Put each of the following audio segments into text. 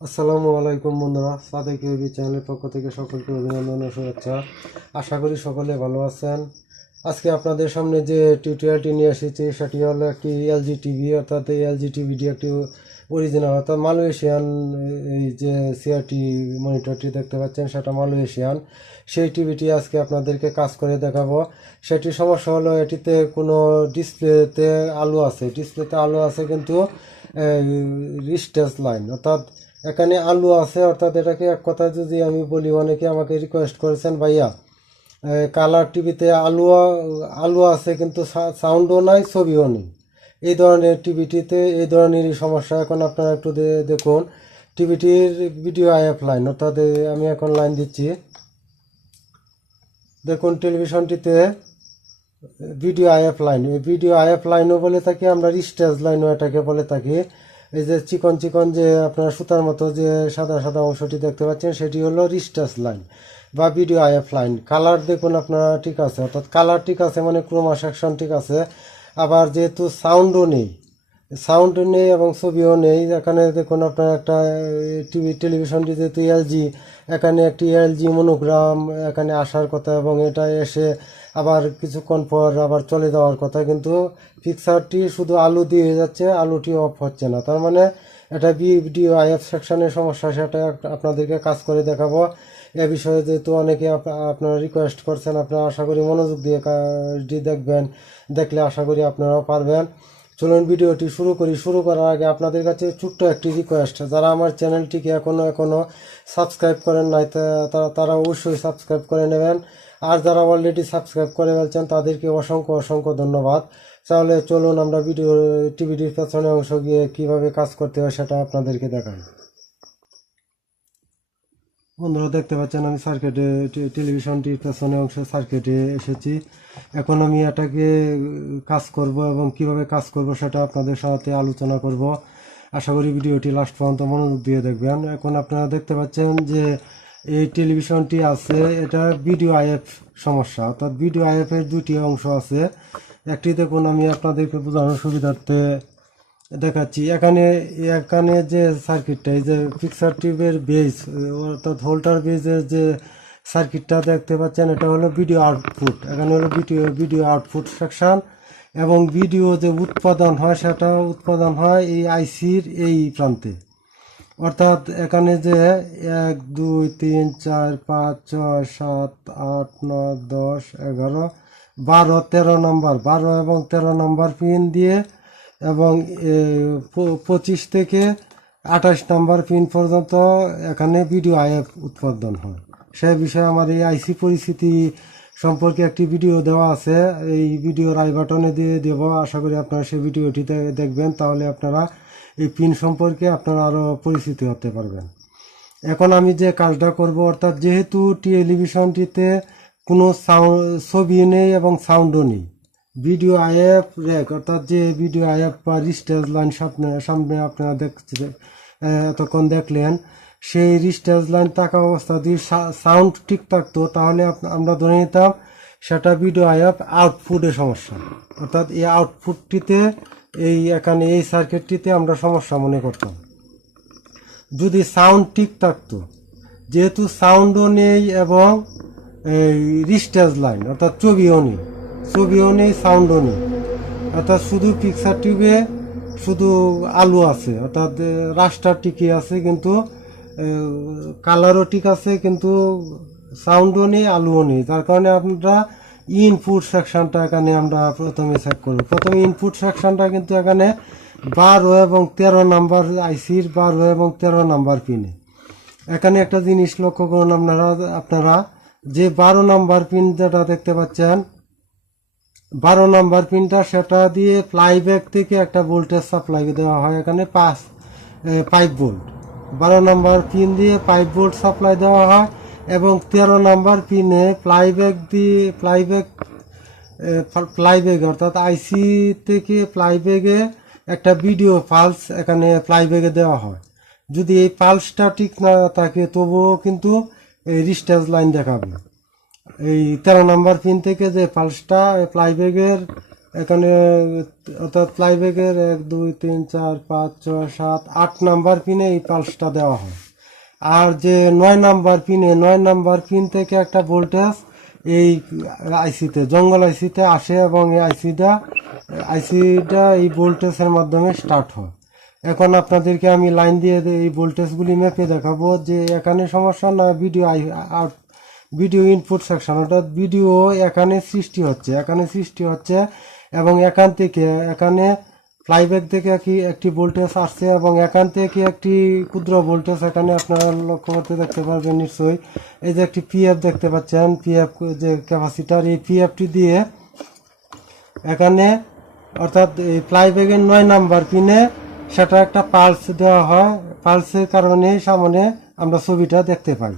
আসসালামু আলাইকুম বন্ধুরা, সাদেক ইউবি চ্যানেলের পক্ষ থেকে সকলকে অভিনন্দন ও শুভেচ্ছা। আশা করি সকলে ভালো আছেন। আজকে আপনাদের সামনে যে টিউটোরিয়ালটি নিয়ে এসেছি সেটি হলো একটি এলজি টিভি, অর্থাৎ এই এলজি টিভিটি একটি অরিজিনাল অর্থাৎ মালয়েশিয়ান। এই যে সিআরটি মনিটরটি দেখতে পাচ্ছেন সেটা মালয়েশিয়ান। সেই টিভিটি আজকে আপনাদেরকে কাজ করে দেখাবো। সেটির সমস্যা হলো এটিতে কোনো ডিসপ্লেতে আলো আছে কিন্তু রিস্টেজ লাইন, অর্থাৎ এখানে আলু আছে, অর্থাৎ এটাকে এক কথায় যদি আমি বলি, অনেকে আমাকে রিকোয়েস্ট করেছেন, ভাইয়া কালার টিভিতে আলু আছে কিন্তু সাউন্ডও নাই, ছবিও নেই। এই ধরনের টিভিটিতে এই ধরনেরই সমস্যা। এখন আপনারা একটু দেখুন টিভিটির ভিডিও আইএফ লাইন, অর্থাৎ আমি এখন লাইন দিচ্ছি। দেখুন টেলিভিশনটিতে ভিডিও আইএফ লাইন, এই ভিডিও আইএফ লাইনও বলে থাকি আমরা, রিস্টেজ লাইনও এটাকে বলে থাকি। এই যে চিকন চিকন যে আপনার সুতার মতো যে সাদা সাদা অংশটি দেখতে পাচ্ছেন সেটি হলো রিস্টেজ লাইন বা ভিডিও আইএফ লাইন। কালার দেখুন আপনারা ঠিক আছে, অর্থাৎ কালার ঠিক আছে, মানে ক্রোমা সেকশন ঠিক আছে। আবার যেহেতু সাউন্ড নেই এবং ছবিও নেই, এখানে দেখুন আপনার একটা টেলিভিশনটি যেহেতু এলজি, এখানে একটি এলজি মনোগ্রাম এখানে আসার কথা এবং এটা এসে আবার কিছুক্ষণ পর আবার চলে যাওয়ার কথা, কিন্তু পিকচারটি শুধু আলু দিয়ে যাচ্ছে, আলুটি অফ হচ্ছে না। তার মানে এটা ভিডিও আইএফ সেকশনের সমস্যা, সেটা আপনাদেরকে কাজ করে দেখাবো। এ বিষয়ে যেহেতু অনেকে আপনারা রিকোয়েস্ট করছেন, আপনারা আশা করি মনোযোগ দিয়ে কাজটি দেখবেন, দেখলে আশা করি আপনারাও পারবেন। চলুন ভিডিওটি শুরু করি। শুরু করার আগে আপনাদের কাছে ছোট্ট একটি রিকোয়েস্ট, যারা আমার চ্যানেলটিকে এখনও সাবস্ক্রাইব করেন নাই তারা অবশ্যই সাবস্ক্রাইব করে নেবেন। আর যারা অলরেডি সাবস্ক্রাইব করে ফেলছেন তাদেরকে অসংখ্য অসংখ্য ধন্যবাদ। তাহলে চলুন আমরা টিভিটির পেছনে অংশ গিয়ে কীভাবে কাজ করতে হয় সেটা আপনাদেরকে দেখাই। বন্ধুরা দেখতে পাচ্ছেন আমি টেলিভিশনটির পেছনে অংশ সার্কিটে এসেছি। এখন আমি এটাকে কাজ করব এবং কিভাবে কাজ করব সেটা আপনাদের সাথে আলোচনা করব। আশা করি ভিডিওটি লাস্ট পর্যন্ত মনোযোগ দিয়ে দেখবেন। এখন আপনারা দেখতে পাচ্ছেন যে এই টেলিভিশনটি আছে, এটা ভিডিও আইএফ সমস্যা, অর্থাৎ ভিডিও আইএফ এর দুটি অংশ আছে। একটি দেখুন আমি আপনাদেরকে বোঝানোর সুবিধার্থে দেখাচ্ছি। এখানে এখানে যে সার্কিটটা, এই যে পিকচার টিউবের বেজ অর্থাৎ হোল্ডার বেজের যে সার্কিটটা দেখতে পাচ্ছেন, এটা হলো ভিডিও আউটপুট। এখানে হলো ভিডিও আউটপুট সেকশন, এবং ভিডিও যে উৎপাদন হয় সেটা উৎপাদন হয় এই আইসির এই প্রান্তে। অর্থাৎ এখানে যে 1 2 3 4 5 6 7 8 9 10 11 12 13 নম্বর 12 এবং 13 নম্বর পিন দিয়ে এবং 25 থেকে 28 নম্বর পিন পর্যন্ত এখানে ভিডিও আইএফ উৎপাদন হয়। সে বিষয়ে আমার এই আইসি পরিস্থিতি সম্পর্কে একটি ভিডিও দেওয়া আছে, এই ভিডিওর আই বাটনে দিয়ে দেবো। আশা করি আপনারা সেই ভিডিওটিতে দেখবেন, তাহলে আপনারা এই পিন সম্পর্কে আপনারা আরও পরিচিত হতে পারবেন। এখন আমি যে কাজটা করব, অর্থাৎ যেহেতু টেলিভিশনটিতে কোনো ছবি নেই এবং সাউন্ডও নেই, ভিডিও আইএফ র্যাক অর্থাৎ যে ভিডিও আইএফ বা রিস্টেজ লাইন সামনে আপনারা এতক্ষণ দেখলেন, সেই রিস্টেজ লাইন থাকা অবস্থা যদি সাউন্ড ঠিক থাকতো তাহলে আমরা ধরে নিতাম সেটা ভিডিও আইএফ আউটপুটের সমস্যা, অর্থাৎ এই আউটপুটটিতে এখানে এই সার্কিটটিতে আমরা সমস্যা মনে করতাম। যদি সাউন্ড ঠিক থাকতো, যেহেতু সাউন্ডও নেই এবং এই রিস্টেজ লাইন অর্থাৎ ছবিও নেই সাউন্ডও নেই, অর্থাৎ শুধু পিকচার টিউবে শুধু আলু আছে, অর্থাৎ রাস্টার ঠিকই আছে কিন্তু কালারও ঠিক আছে, কিন্তু সাউন্ডও নেই আলুও নেই। তার কারণে আমরা ইনপুট সেকশনটা এখানে আমরা প্রথমে চেক করব। প্রথমে ইনপুট সেকশনটা কিন্তু এখানে 12 এবং 13 নাম্বার আইসির 12 এবং 13 নাম্বার পিনে। এখানে একটা জিনিস লক্ষ্য করুন আপনারা যে 12 নাম্বার পিন যেটা দেখতে পাচ্ছেন, 12 নাম্বার পিনটা, সেটা দিয়ে ফ্লাইব্যাক থেকে একটা ভোল্টেজ সাপ্লাই দেওয়া হয়, এখানে 5 ভোল্ট। 12 নাম্বার পিন দিয়ে 5 ভোল্ট সাপ্লাই দেওয়া হয় এবং 13 নাম্বার পিনে ফ্লাইব্যাক অর্থাৎ আইসি থেকে ফ্লাইব্যাকে একটা ভিডিও পালস এখানে ফ্লাইব্যাকে দেওয়া হয়। যদি এই পালসটা ঠিক না থাকে তবুও কিন্তু এই রিস্টেজ লাইন দেখাবে। এই 13 নম্বর পিন থেকে যে পালসটা ফ্লাইব্যাগের এখানে অর্থাৎ প্লাইব্যাগের 1 2 3 4 5 6 7 8 নাম্বার পিনে এই পালসটা দেওয়া হয়। আর যে 9 নাম্বার পিনে 9 নাম্বার পিন থেকে একটা ভোল্টেজ এই আইসিতে জঙ্গল আইসিতে আসে এবং এই আইসিটা এই ভোল্টেজের মাধ্যমে স্টার্ট হয়। এখন আপনাদেরকে আমি লাইন দিয়ে এই ভোল্টেজগুলি মেপে দেখাবো যে এখানে সমস্যা না ভিডিও ইনপুট সেকশন, অর্থাৎ ভিডিও এখানে সৃষ্টি হচ্ছে এবং এখানে ফ্লাইব্যাক থেকে একটি ভোল্টেজ আসছে এবং এখান থেকে একটি ক্ষুদ্র ভোল্টেজ এখানে আপনারা লক্ষ্য করতে দেখতে পারবেন নিশ্চয়ই। এই যে একটি পিএফ দেখতে পাচ্ছেন, পিএফ যে ক্যাপাসিটার, এই পিএফটি দিয়ে এখানে অর্থাৎ এই ফ্লাইব্যাগের 9 নাম্বার পিনে সেটা একটা পালস দেওয়া হয়। পালসের কারণে সামনে আমরা ছবিটা দেখতে পাই।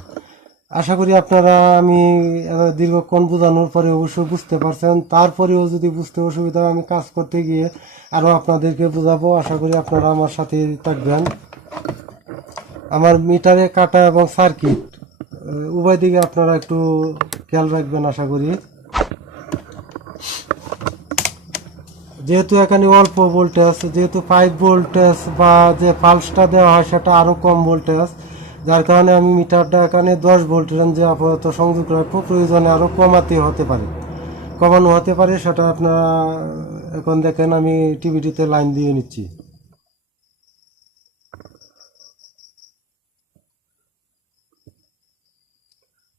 আশা করি আপনারা আমি দীর্ঘক্ষণ বোঝানোর পরে অবশ্যই বুঝতে পারছেন। তারপরেও যদি বুঝতে অসুবিধা হয় আমি কাজ করতে গিয়ে আরও আপনাদেরকে বোঝাবো। আশা করি আপনারা আমার সাথে থাকবেন। আমার মিটারে কাটা এবং সার্কিট উভয় দিকে আপনারা একটু খেয়াল রাখবেন আশা করি। যেহেতু এখানে অল্প ভোল্টেজ, যেহেতু 5 ভোল্টেজ বা যে পালসটা দেওয়া হয় সেটা আরও কম ভোল্টেজ, যার কারণে আমি মিটারটা এখানে 10 ভোল্ট রেঞ্জে আপাতত সংযোগ রাখবো। প্রয়োজনে আরও কমানো হতে পারে, সেটা আপনারা এখন দেখেন আমি টিভিটিতে লাইন দিয়ে নিচ্ছি।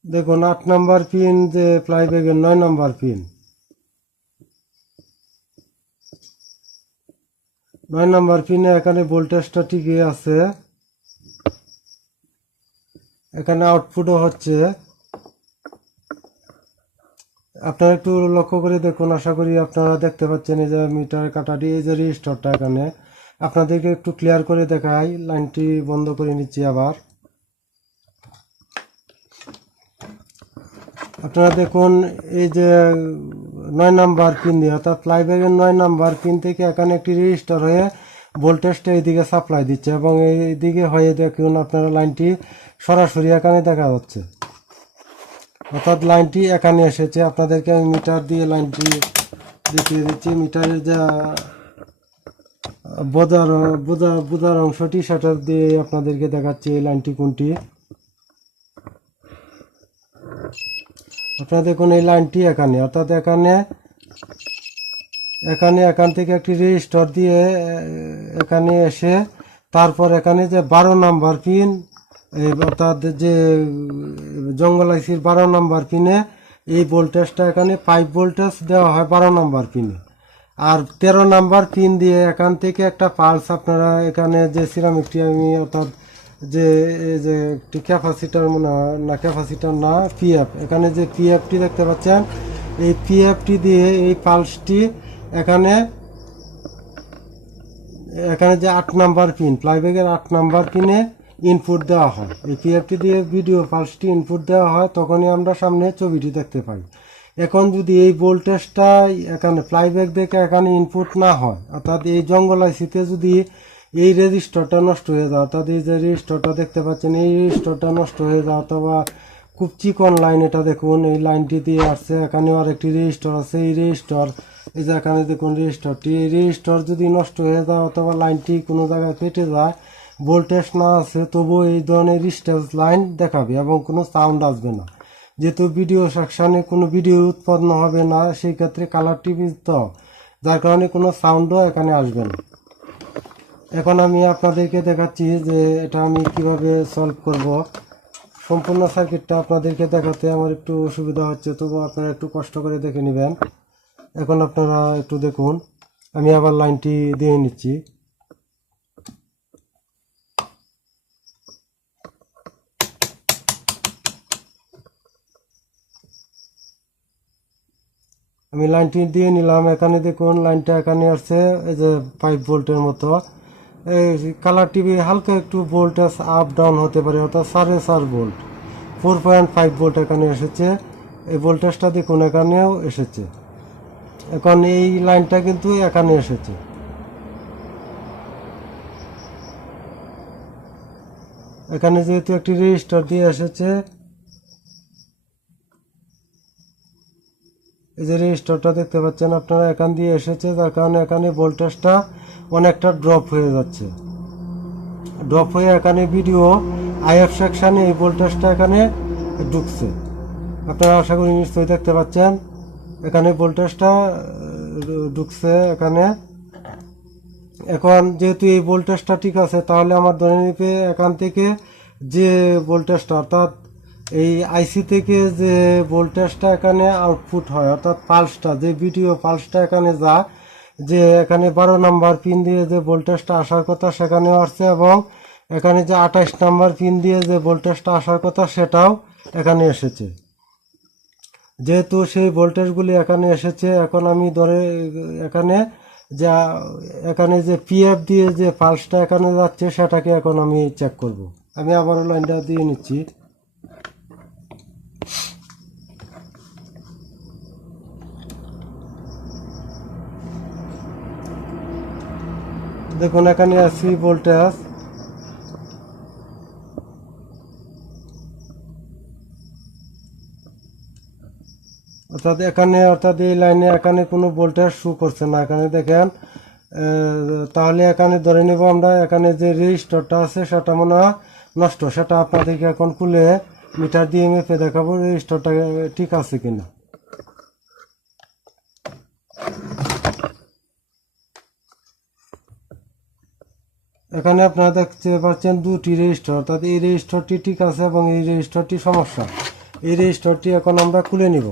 দেখুন 8 নাম্বার পিন যে ফ্লাইব্যাগের 9 নাম্বার পিন, 9 নাম্বার পিনে এখানে ভোল্টেজটা ঠিকই আছে, এখানে আউটপুটও হচ্ছে। আপনারা একটু লক্ষ্য করে দেখুন, আশা করি আপনারা দেখতে পাচ্ছেন এই যে মিটার কাটাটি, এই যে রেজিস্টারটা এখানে আপনাদেরকে একটু ক্লিয়ার করে দেখাই। লাইনটি বন্ধ করে নিচ্ছি আবার। আপনারা দেখুন এই যে 9 নাম্বার পিন দিয়ে, অর্থাৎ ফ্লাইব্যাগের 9 নাম্বার পিন থেকে এখানে একটি রেজিস্টার হয়ে ভোল্টেজটা এইদিকে সাপ্লাই দিচ্ছে এবং এইদিকে হয়ে দেখুন আপনারা লাইনটি সরাসরি এখানে দেখা যাচ্ছে, অর্থাৎ লাইনটি এখানে এসেছে। আপনাদেরকে আমি মিটার দিয়ে লাইনটি দেখিয়ে দিচ্ছি। মিটারের যা বোঝার অংশটি সেটা দিয়ে আপনাদেরকে দেখাচ্ছি এই লাইনটি কোনটি। আপনারা দেখুন এই লাইনটি এখানে, অর্থাৎ এখান থেকে একটি রেজিস্টার দিয়ে এখানে এসে তারপর এখানে যে 12 নাম্বার পিন, অর্থাৎ যে জঙ্গল আইসির 12 নাম্বার পিনে এই ভোল্টেজটা এখানে 5 ভোল্টেজ দেওয়া হয় 12 নাম্বার পিনে। আর 13 নাম্বার পিন দিয়ে এখান থেকে একটা পালস, আপনারা এখানে যে সিরামিকটি আমি অর্থাৎ যে একটি ক্যাপাসিটার মনে হয় না, ক্যাপাসিটার না, পিএফ, এখানে যে পিএফটি দেখতে পাচ্ছেন, এই পিএফটি দিয়ে এই পালসটি এখানে যে 8 নাম্বার পিন, ফ্লাইব্যাগের 8 নাম্বার পিনে ইনপুট দেওয়া হয়। এই পিএফটি দিয়ে ভিডিও পালসটি ইনপুট দেওয়া হয়, তখনই আমরা সামনে ছবিটি দেখতে পাই। এখন যদি এই ভোল্টেজটা এখানে ফ্লাইব্যাগ দেখে এখানে ইনপুট না হয়, অর্থাৎ এই জঙ্গল আইসিতে যদি এই রেজিস্টারটা নষ্ট হয়ে যায়, অর্থাৎ এই যে রেজিস্টারটা দেখতে পাচ্ছেন, এই রেজিস্টারটা নষ্ট হয়ে যায় অথবা খুব চিকন লাইন, এটা দেখুন এই লাইনটি দিয়ে আসছে, এখানেও আরেকটি রেজিস্টার আছে, এই রেজিস্টার, এই যে এখানে দেখুন রেজিস্টারটি, এই রেজিস্টার যদি নষ্ট হয়ে যায় অথবা লাইনটি কোনো জায়গায় কেটে যায়, ভোল্টেজ না আছে, তবুও এই ধরনের রিস্টেজ লাইন দেখাবে এবং কোনো সাউন্ড আসবে না। যেহেতু ভিডিও সেকশানে কোনো ভিডিও উৎপন্ন হবে না, সেই ক্ষেত্রে কালার টিভি তো, যার কারণে কোনো সাউন্ডও এখানে আসবে না। এখন আমি আপনাদেরকে দেখাচ্ছি যে এটা আমি কিভাবে সলভ করব। সম্পূর্ণ সার্কিটটা আপনাদেরকে দেখাতে আমার একটু অসুবিধা হচ্ছে, তবু আপনারা একটু কষ্ট করে দেখে নেবেন। এখন আপনারা একটু দেখুন, আমি আবার লাইনটি দিয়ে নিচ্ছি। আমি লাইনটি দিয়ে নিলাম। এখানে দেখুন লাইনটা এখানে আসছে, এই যে 5 ভোল্টের মতো। এই কালার টিভি হালকা একটু ভোল্টেজ আপ ডাউন হতে পারে, অর্থাৎ 4.5 ভোল্ট, 4.5 ভোল্ট এখানে এসেছে। এই ভোল্টেজটা দেখুন এখানেও এসেছে। এখন এই লাইনটা কিন্তু এখানে এসেছে। এখানে যেহেতু একটি রেজিস্টার দিয়ে এসেছে, এই যে রেজিস্টারটা দেখতে পাচ্ছেন আপনারা, এখান দিয়ে এসেছে, যার কারণে এখানে ভোল্টেজটা অনেকটা ড্রপ হয়ে যাচ্ছে। ড্রপ হয়ে এখানে ভিডিও আইএফ সেকশানে এই ভোল্টেজটা এখানে ঢুকছে। আপনারা আশা করি নিশ্চয়ই দেখতে পাচ্ছেন এখানে ভোল্টেজটা ঢুকছে এখানে। এখন যেহেতু এই ভোল্টেজটা ঠিক আছে, তাহলে আমার ধরে নিতে এখান থেকে যে ভোল্টেজটা, অর্থাৎ এই আইসি থেকে যে ভোল্টেজটা এখানে আউটপুট হয়, অর্থাৎ পালসটা, যে ভিডিও পালসটা এখানে যা, যে এখানে 12 নাম্বার পিন দিয়ে যে ভোল্টেজটা আসার কথা সেখানেও আসছে, এবং এখানে যে 28 নাম্বার পিন দিয়ে যে ভোল্টেজটা আসার কথা সেটাও এখানে এসেছে। যেহেতু সেই ভোল্টেজগুলি এখানে এসেছে, এখন আমি ধরে এখানে যা এখানে যে পিএফ দিয়ে যে পালসটা এখানে যাচ্ছে সেটাকে এখন আমি চেক করব। আমি আবারও লাইনটা দিয়ে নিচ্ছি। দেখুন এখানে আছে ভোল্টেজ, অর্থাৎ এই লাইনে এখানে কোনো ভোল্টেজ শো করছে না। এখানে দেখেন, তাহলে এখানে ধরে নেব আমরা এখানে যে রেজিস্টারটা আছে সেটা মনে হয় নষ্ট। সেটা আপনাদেরকে এখন খুলে মিটার দিয়ে মেপে দেখাবো রেজিস্টারটা ঠিক আছে কিনা। এখানে আপনারা দেখতে পাচ্ছেন দুটি রেজিস্টার, অর্থাৎ এই রেজিস্টারটি ঠিক আছে এবং এই রেজিস্টারটি সমস্যা। এই রেজিস্টারটি এখন আমরা খুলে নিব।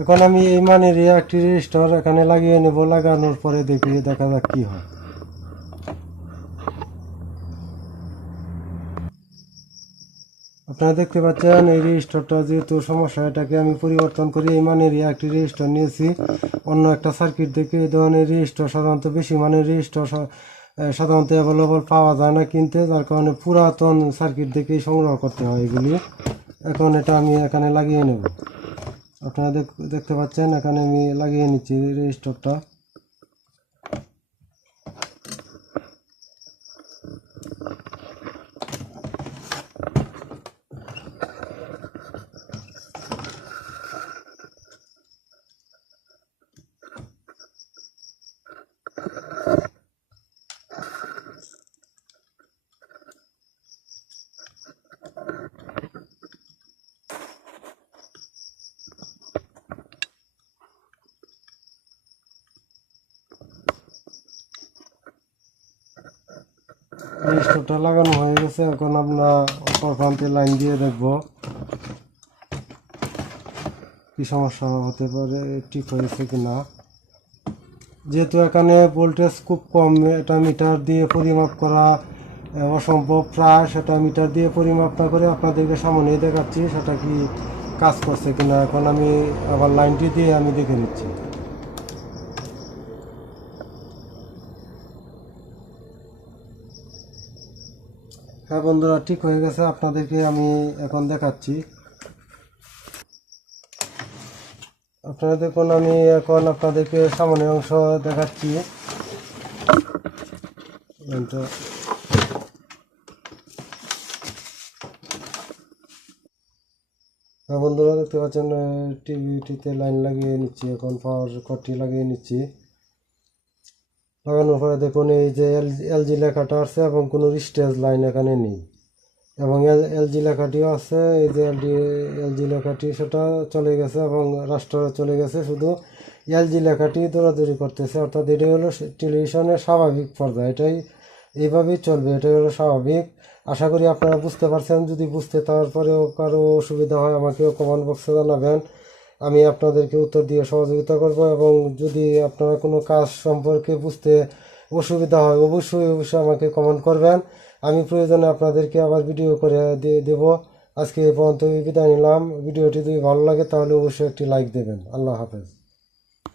এখন আমি এই মানের একটি রেজিস্টার এখানে লাগিয়ে নেব। লাগানোর পরে দেখা যাক কি হয়। আপনারা দেখতে পাচ্ছেন এই রেজিস্টারটা যেহেতু সমস্যা, এটাকে আমি পরিবর্তন করে এই মানের একটি রেজিস্টার নিয়েছি অন্য একটা সার্কিট থেকে। এই ধরনের রেজিস্টার সাধারণত বেশি মানের রেজিস্টার সাধারণত অ্যাভেলেবল পাওয়া যায় না কিনতে, যার কারণে পুরাতন সার্কিট থেকেই সংগ্রহ করতে হয় এগুলি। এখন এটা আমি এখানে লাগিয়ে নেব। আপনারা দেখতে পাচ্ছেন এখানে আমি লাগিয়ে নিচ্ছি রেজিস্টারটা। রেজিস্টারটা লাগানো হয়ে গেছে। এখন আমরা অপর প্রান্তে লাইন দিয়ে দেখব কি সমস্যা হতে পারে, ঠিক হয়েছে কিনা। যেহেতু এখানে ভোল্টেজ খুব কম, এটা মিটার দিয়ে পরিমাপ করা অসম্ভব প্রায়। সেটা মিটার দিয়ে পরিমাপ না করে আপনাদেরকে সামনেই দেখাচ্ছি সেটা কি কাজ করছে কিনা। এখন আমি আবার লাইনটি দিয়ে আমি দেখে নিচ্ছি। হ্যাঁ বন্ধুরা, ঠিক হয়ে গেছে। আপনাদেরকে আমি এখন দেখাচ্ছি। আপনারা দেখুন, আমি এখন আপনাদেরকে সামনের অংশ দেখাচ্ছি। হ্যাঁ বন্ধুরা, দেখতে পাচ্ছেন টিভিটিতে লাইন লাগিয়ে নিচ্ছি। এখন পাওয়ার কর্ডটি লাগিয়ে নিচ্ছি। লাগানোর পরে দেখুন এই যে এলজি লেখাটা আছে এবং কোনো স্টেজ লাইন এখানে নেই, এবং এলজি লেখাটিও আছে। এই যে এলজি লেখাটি সেটা চলে গেছে এবং রাষ্ট্র চলে গেছে, শুধু এলজি লেখাটি দৌড়াদৌড়ি করতেছে। অর্থাৎ এটাই হলো টেলিভিশনের স্বাভাবিক পর্যায়ে, এটাই এইভাবেই চলবে, এটাই হলো স্বাভাবিক। আশা করি আপনারা বুঝতে পারছেন। যদি বুঝতে তারপরেও কারো অসুবিধা হয় আমাকেও কমেন্ট বক্সে জানাবেন, আমি আপনাদেরকে উত্তর দিয়ে সহযোগিতা করব। এবং যদি আপনারা কোনো কাজ সম্পর্কে বুঝতে অসুবিধা হয় অবশ্যই আমাকে কমেন্ট করবেন। আমি প্রয়োজনে আপনাদেরকে আবার ভিডিও করে দেব। আজকে এই পর্যন্ত বিদায় নিলাম। ভিডিওটি যদি ভালো লাগে তাহলে অবশ্যই একটি লাইক দেবেন। আল্লাহ হাফেজ।